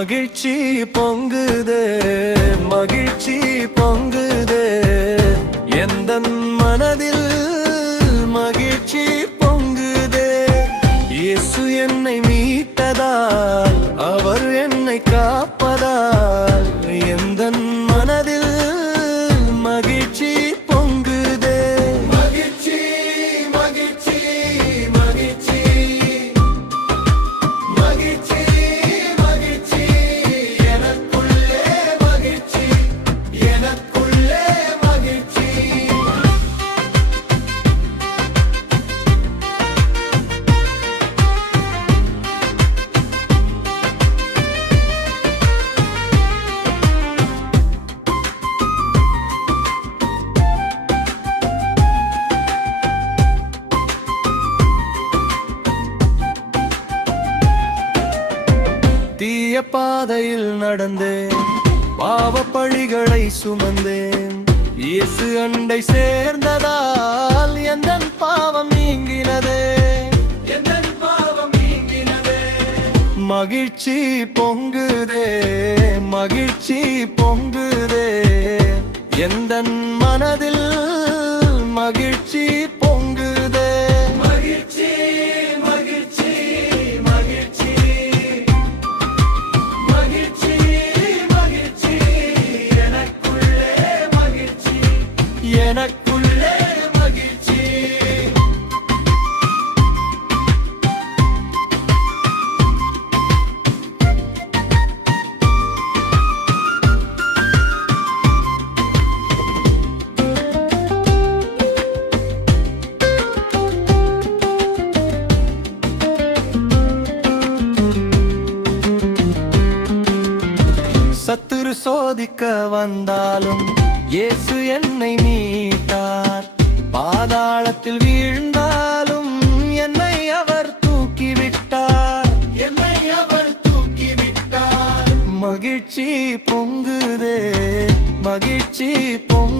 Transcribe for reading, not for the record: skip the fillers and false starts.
மகிழ்ச்சி பொங்குதே, மகிழ்ச்சி பொங்குதே, எந்தன் மனதில் மகிழ்ச்சி பொங்குதே. இயேசு என்னை மீட்டதால், அவர் என்னை காப்பதால், எந்தன் மனதில் மகிழ்ச்சி பொங்குதே. மகிழ்ச்சி மகிழ்ச்சி மகிழ்ச்சி மகிழ்ச்சி மகிழ்ச்சி, எனக்குள்ளே மகிழ்ச்சி, எனக்குள்ளே மகிழ்ச்சி. தீய பாதையில் நடந்தேன், பாவ பழிகளை சுமந்தேன். இயேசு அண்டை சேர்ந்ததால் எந்தன் பாவம் நீங்கினதே, எந்தன் பாவம் நீங்கினதே. மகிழ்ச்சி பொங்குதே, மகிழ்ச்சி பொங்குதே, எந்தன் மனதில் மகிழ்ச்சி பொங்குதே. மகிழ்ச்சி மகிழ்ச்சி மகிழ்ச்சி மகிழ்ச்சி மகிழ்ச்சி, எனக்குள்ளே மகிழ்ச்சி, எனக்குள்ளே மகிழ்ச்சி. சத்துரு சோதிக்க வந்தாலும் இயேசு என்னை மீட்டார். பாதாளத்தில் வீழ்ந்தாலும் என்னை அவர் தூக்கிவிட்டார், என்னை அவர் தூக்கிவிட்டார். மகிழ்ச்சி பொங்குதே, மகிழ்ச்சி பொங்கு